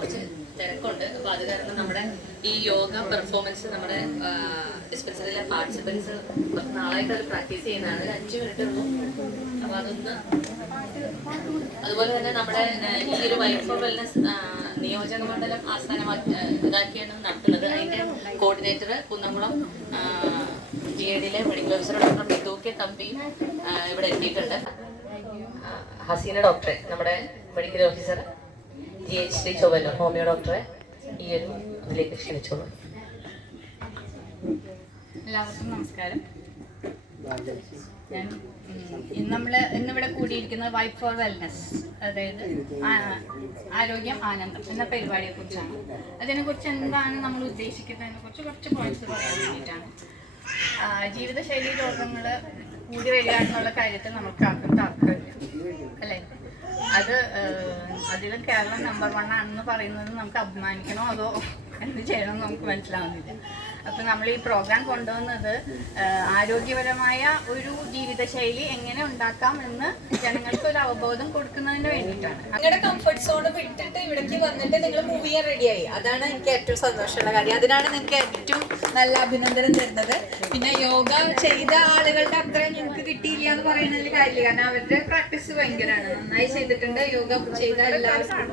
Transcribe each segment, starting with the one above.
കുറച്ച് തിരക്കുണ്ട്. അപ്പോൾ അത് കാരണം നമ്മുടെ ഈ യോഗ പെർഫോമൻസ് നമ്മുടെ ഡിസ്പെൻസറിയിലെ പാർട്ടിസിപ്പൻസ് കുറച്ച് നാളായിട്ട് അത് പ്രാക്ടീസ് ചെയ്യുന്നതാണ്. ഒരു 5 മിനിറ്റ് ഉള്ളൂ. അപ്പോൾ അതൊന്ന് അതുപോലെ തന്നെ നമ്മുടെ ഈ ഒരു വൈറ്റ് ഫോർ വെൽനസ് നിയോജക മണ്ഡലം ആസ്ഥാനമാക്കി ഇതാക്കിയാണ് നടത്തുന്നത്. അതിൻ്റെ കോർഡിനേറ്റർ കുന്നംകുളം GADയിലെ medical officer doctor Mithu K Thampi ഇവിടെ എത്തിയിട്ടുണ്ട്. ഹസീന ഡോക്ടറെ, നമ്മുടെ മെഡിക്കൽ ഓഫീസർ GH ചൊവ്വല്ലോ ഹോമിയോ ഡോക്ടറെ ഈ ഒരു ഇതിലേക്ക് ക്ഷണിച്ചോളൂ. എല്ലാവർക്കും നമസ്കാരം. ഞാൻ ഇന്നിവിടെ കൂടിയിരിക്കുന്നത് വൈറ്റ് ഫോർ വെൽനസ്, അതായത് ആരോഗ്യം ആനന്ദം എന്ന പരിപാടിയെ കുറിച്ചാണ്. അതിനെക്കുറിച്ച് എന്താണ് നമ്മൾ ഉദ്ദേശിക്കുന്നതിനെ കുറിച്ച് കുറച്ച് പോയിന്റ്സ് പറയാൻ വേണ്ടിയിട്ടാണ്. ജീവിതശൈലി രോഗങ്ങൾ കൂടി വരിക എന്നുള്ള കാര്യത്തിൽ നമുക്ക് ആർക്കും താല്പര്യമില്ല, അല്ലേ? അതിലും കേരളം നമ്പർ 1 ആണെന്ന് പറയുന്നത് നമുക്ക് അഭിമാനിക്കണോ അതോ എന്ത് ചെയ്യണമെന്ന് നമുക്ക് മനസ്സിലാവുന്നില്ല. അപ്പം നമ്മൾ ഈ പ്രോഗ്രാം കൊണ്ടുവന്നത് ആരോഗ്യപരമായ ഒരു ജീവിതശൈലി എങ്ങനെ ഉണ്ടാക്കാം എന്ന് ജനങ്ങൾക്ക് ഒരു അവബോധം കൊടുക്കുന്നതിന് വേണ്ടിയിട്ടാണ്. നിങ്ങളുടെ കംഫർട്ട് സോൺ വിട്ടിട്ട് ഇവിടേക്ക് വന്നിട്ട് നിങ്ങൾ മൂവ് ചെയ്യാൻ റെഡിയായി. അതാണ് എനിക്ക് ഏറ്റവും സന്തോഷമുള്ള കാര്യം. അതിനാണ് നിങ്ങൾക്ക് ഏറ്റവും നല്ല അഭിനന്ദനം തരുന്നത്. പിന്നെ യോഗ ചെയ്ത ആളുകളുടെ അത്രയും നിങ്ങൾക്ക് കിട്ടിയില്ല എന്ന് പറയുന്നതിൽ കാര്യമില്ല. കാരണം അവരുടെ പ്രാക്ടീസ് ഭയങ്കരമാണ്, നന്നായി ചെയ്തിട്ടുണ്ട്. യോഗ ചെയ്ത എല്ലാവർക്കും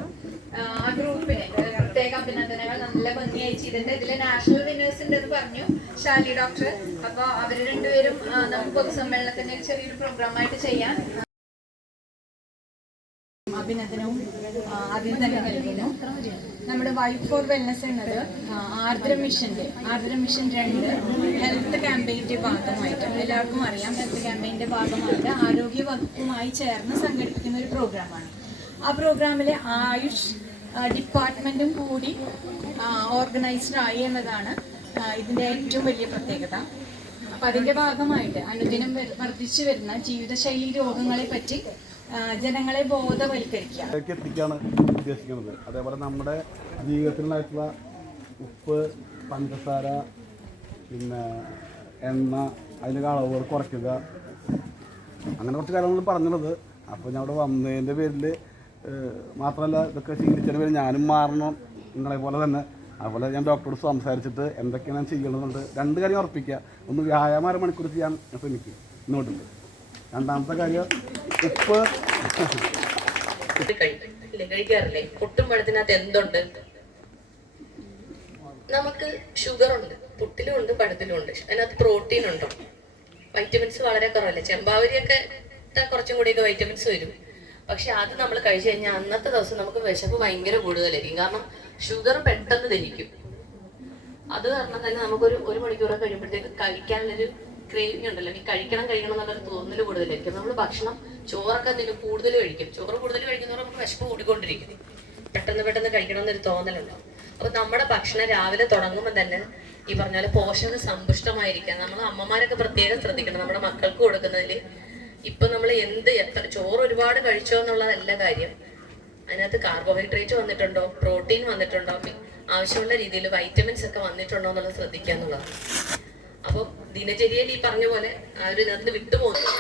ആ ഗ്രൂപ്പിന് പ്രത്യേക അഭിനന്ദനങ്ങൾ. നല്ല ഭംഗിയായി ചെയ്തിട്ടുണ്ട്. ഇതിലെ നാഷണൽ വിന്നേഴ്സ് ഉണ്ടെന്ന് പറഞ്ഞു ഷാലി ഡോക്ടർ. അപ്പൊ അവര് രണ്ടുപേരും നമുക്ക് പൊതുസമ്മേളനത്തിന് ചെറിയൊരു പ്രോഗ്രാമായിട്ട് ചെയ്യാൻ അഭിനന്ദനവും അതിൽ തന്നെ നൽകുന്നു. നമ്മുടെ വൈറ്റ് ഫോർ വെൽനസ് എന്നത് ആർദ്ര മിഷൻ 2 ഹെൽത്ത് ക്യാമ്പയിൻ്റെ ഭാഗമായിട്ട്, എല്ലാവർക്കും അറിയാം, ഹെൽത്ത് ക്യാമ്പയിൻ്റെ ഭാഗമായിട്ട് ആരോഗ്യ വകുപ്പുമായി ചേർന്ന് സംഘടിപ്പിക്കുന്ന ഒരു പ്രോഗ്രാമാണ്. ആ പ്രോഗ്രാമിലെ ആയുഷ് ഡിപ്പാർട്ട്മെൻറ്റും കൂടി ഓർഗനൈസ്ഡ് ആയി എന്നതാണ് ഇതിൻ്റെ ഏറ്റവും വലിയ പ്രത്യേകത. അപ്പം അതിൻ്റെ ഭാഗമായിട്ട് അനുദിനം വർദ്ധിച്ചു വരുന്ന ജീവിതശൈലി രോഗങ്ങളെ പറ്റി ജനങ്ങളെ ബോധവൽക്കരിക്കുക എത്തിക്കാണ് ഉദ്ദേശിക്കുന്നത്. അതേപോലെ നമ്മുടെ ജീവിതത്തിലുണ്ടായിട്ടുള്ള ഉപ്പ്, പഞ്ചസാര, പിന്നെ എണ്ണ, അതിൻ്റെ അളവുകൾ കുറയ്ക്കുക, അങ്ങനെ കുറച്ച് കാര്യങ്ങൾ പറഞ്ഞത്. അപ്പോൾ ഞാൻ അവിടെ വന്നതിൻ്റെ പേരിൽ മാത്രമല്ല, ഇതൊക്കെ ശീലിച്ചതിൻ്റെ പേരിൽ ഞാനും മാറണം നിങ്ങളെ പോലെ തന്നെ. അതുപോലെ ഞാൻ ഡോക്ടറോട് സംസാരിച്ചിട്ട് എന്തൊക്കെയാണ് ഞാൻ ചെയ്യണമെന്നുണ്ട് 2 കാര്യം ഉറപ്പിക്കുക. ഒന്ന്, വ്യായാമം 1/2 മണിക്കൂർ ചെയ്യാൻ ശ്രമിക്കും ഇന്നോട്ടുണ്ട്. രണ്ടാമത്തെ കാര്യം ഉപ്പ് കഴിക്കാറില്ലേ? പുട്ടും പഴത്തിനകത്ത് എന്തുണ്ട്? നമുക്ക് ഷുഗർ ഉണ്ട്, പുട്ടിലും ഉണ്ട്, പഴത്തിലും ഉണ്ട്. അതിനകത്ത് പ്രോട്ടീൻ ഉണ്ടോ? വൈറ്റമിൻസ് വളരെ കുറവല്ലേ? ചെമ്പാവരിയൊക്കെ കുറച്ചും കൂടിയൊക്കെ വൈറ്റമിൻസ് വരും. പക്ഷെ അത് നമ്മൾ കഴിച്ചു കഴിഞ്ഞാൽ അന്നത്തെ ദിവസം നമുക്ക് വിശപ്പ് ഭയങ്കര കൂടുതലായിരിക്കും. കാരണം ഷുഗർ പെട്ടെന്ന് ദഹിക്കും. അത് കാരണം തന്നെ നമുക്കൊരു 1 മണിക്കൂറൊക്കെ കഴിയുമ്പോഴത്തേക്ക് കഴിക്കാനുള്ളൊരു ക്രേവിങ് ഉണ്ടല്ലോ, ഈ കഴിക്കണം എന്നുള്ളൊരു തോന്നൽ കൂടുതലായിരിക്കും. നമ്മൾ ഭക്ഷണം ചോറൊക്കെ കൂടുതൽ കഴിക്കും. ചോറ് കൂടുതൽ കഴിക്കുന്നവർ നമുക്ക് വിശപ്പ് കൂടിക്കൊണ്ടിരിക്കും. പെട്ടെന്ന് കഴിക്കണം എന്നൊരു തോന്നലുണ്ടാവും. അപ്പൊ നമ്മുടെ ഭക്ഷണം രാവിലെ തുടങ്ങുമ്പോൾ തന്നെ ഈ പറഞ്ഞ പോലെ പോഷക സമ്പുഷ്ടമായിരിക്കാം. നമ്മൾ അമ്മമാരൊക്കെ പ്രത്യേകം ശ്രദ്ധിക്കണം നമ്മുടെ മക്കൾക്ക് കൊടുക്കുന്നതിൽ. ഇപ്പൊ നമ്മൾ എത്ര ചോറ് ഒരുപാട് കഴിച്ചോ എന്നുള്ളതല്ല കാര്യം, അതിനകത്ത് കാർബോഹൈഡ്രേറ്റ് വന്നിട്ടുണ്ടോ, പ്രോട്ടീൻ വന്നിട്ടുണ്ടോ, ആവശ്യമുള്ള രീതിയിൽ വൈറ്റമിൻസ് ഒക്കെ വന്നിട്ടുണ്ടോ എന്നുള്ളത് ശ്രദ്ധിക്കുക എന്നുള്ളതാണ്. അപ്പോൾ ദിനചര്യയിൽ ഈ പറഞ്ഞ പോലെ ആ ഒരു ഇതിനകത്ത് വിട്ടുപോകുന്നു.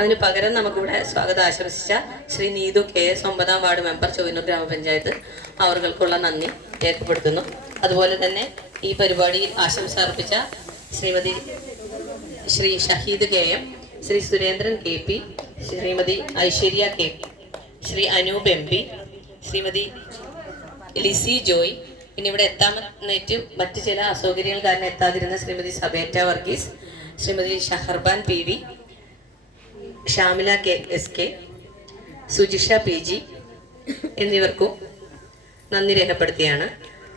അതിന് പകരം നമുക്കിവിടെ സ്വാഗതം ആശംസിച്ച ശ്രീ നീതു KS 9ാം വാർഡ് മെമ്പർ ചൊവ്വന്നൂർ ഗ്രാമപഞ്ചായത്ത് അവർക്കുള്ള നന്ദി രേഖപ്പെടുത്തുന്നു. അതുപോലെ തന്നെ ഈ പരിപാടിയിൽ ആശംസ അർപ്പിച്ച Shri Shaheed KM, Shri Surendran KP, Shrimati Aishwarya KP, Shri Anoop MP, Shrimati Lissy Joy, പിന്നെ ഇവിടെ എത്താമെന്നേറ്റ് മറ്റു ചില അസൗകര്യങ്ങൾ കാരണം എത്താതിരുന്ന Shrimati സബേറ്റ Varghese, Shrimati Shaharban PV, Shamila SK, Sujisha PG എന്നിവർക്കും നന്ദി രേഖപ്പെടുത്തിയാണ്.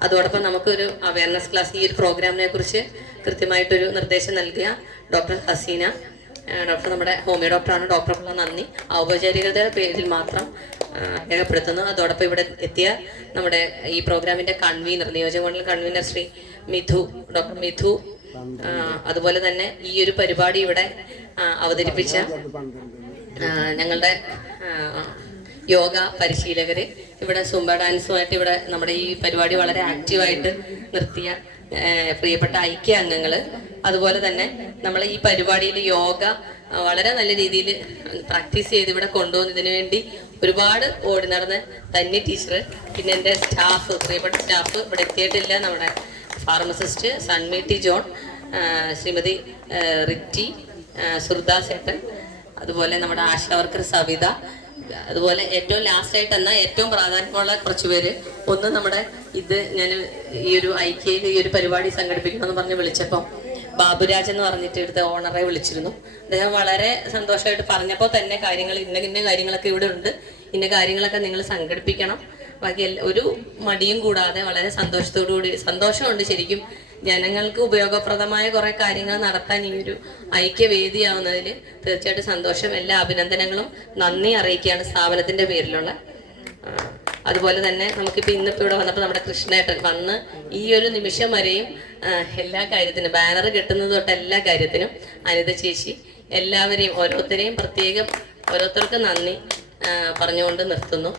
അതോടൊപ്പം നമുക്കൊരു അവയർനെസ് ക്ലാസ്, ഈ ഒരു പ്രോഗ്രാമിനെ കുറിച്ച് കൃത്യമായിട്ടൊരു നിർദ്ദേശം നൽകിയ ഡോക്ടർ ഹസീന ഡോക്ടർ, നമ്മുടെ ഹോമിയോ ഡോക്ടറാണ്, ഡോക്ടർക്കുള്ള നന്ദി ഔപചാരികതയുടെ പേരിൽ മാത്രം രേഖപ്പെടുത്തുന്നു. അതോടൊപ്പം ഇവിടെ എത്തിയ നമ്മുടെ ഈ പ്രോഗ്രാമിന്റെ കൺവീനർ, നിയോജകമണ്ഡലം കൺവീനർ ശ്രീ ഡോക്ടർ മിഥു, അതുപോലെ തന്നെ ഈ ഒരു പരിപാടി ഇവിടെ അവതരിപ്പിച്ച ഞങ്ങളുടെ യോഗ പരിശീലകര്, ഇവിടെ സുംബ ഡാൻസുമായിട്ട് ഇവിടെ നമ്മുടെ ഈ പരിപാടി വളരെ ആക്റ്റീവായിട്ട് നിർത്തിയ പ്രിയപ്പെട്ട ഐക്യ അംഗങ്ങൾ, അതുപോലെ തന്നെ നമ്മൾ ഈ പരിപാടിയിൽ യോഗ വളരെ നല്ല രീതിയിൽ പ്രാക്ടീസ് ചെയ്ത് ഇവിടെ കൊണ്ടുപോകുന്നതിന് വേണ്ടി ഒരുപാട് ഓടി നടന്ന് തന്നെ ടീച്ചർ, പിന്നെ എൻ്റെ സ്റ്റാഫ്, പ്രിയപ്പെട്ട സ്റ്റാഫ് ഇവിടെ എത്തിയിട്ടില്ല, നമ്മുടെ ഫാർമസിസ്റ്റ് സൺമീറ്റി ജോൺ, ശ്രീമതി റിറ്റി, സുർദാ സേട്ടൻ, അതുപോലെ നമ്മുടെ ആശാ വർക്കർ സവിത, അതുപോലെ ഏറ്റവും ലാസ്റ്റായിട്ട് എന്നാൽ ഏറ്റവും പ്രാധാന്യമുള്ള കുറച്ച് പേര്. ഒന്ന് നമ്മുടെ ഞാൻ ഈ ഒരു ഐക്യയിൽ ഈ ഒരു പരിപാടി സംഘടിപ്പിക്കണമെന്ന് പറഞ്ഞ് വിളിച്ചപ്പോൾ ബാബുരാജ് എന്ന് പറഞ്ഞിട്ട് ഇവിടുത്തെ ഓണറെ വിളിച്ചിരുന്നു. അദ്ദേഹം വളരെ സന്തോഷമായിട്ട് പറഞ്ഞപ്പോൾ തന്നെ കാര്യങ്ങൾ ഇന്ന കാര്യങ്ങളൊക്കെ ഇവിടെ ഉണ്ട്, ഇന്ന കാര്യങ്ങളൊക്കെ നിങ്ങൾ സംഘടിപ്പിക്കണം, ബാക്കി ഒരു മടിയും കൂടാതെ വളരെ സന്തോഷമുണ്ട് ശരിക്കും ജനങ്ങൾക്ക് ഉപയോഗപ്രദമായ കുറെ കാര്യങ്ങൾ നടത്താൻ ഈ ഒരു ഐക്യവേദിയാവുന്നതിൽ തീർച്ചയായിട്ടും സന്തോഷം. എല്ലാ അഭിനന്ദനങ്ങളും നന്ദി അറിയിക്കുകയാണ് സ്ഥാപനത്തിന്റെ പേരിലുള്ള. അതുപോലെ തന്നെ നമുക്കിപ്പോൾ ഇന്നിപ്പോൾ ഇവിടെ വന്നപ്പോൾ നമ്മുടെ കൃഷ്ണേട്ടൻ വന്ന് ഈ ഒരു നിമിഷം വരെയും എല്ലാ കാര്യത്തിനും ബാനർ കെട്ടുന്നത് തൊട്ട് എല്ലാ കാര്യത്തിനും അനിത ചേച്ചി എല്ലാവരെയും ഓരോരുത്തരെയും പ്രത്യേകം ഓരോരുത്തർക്ക് നന്ദി പറഞ്ഞുകൊണ്ട് നിർത്തുന്നു.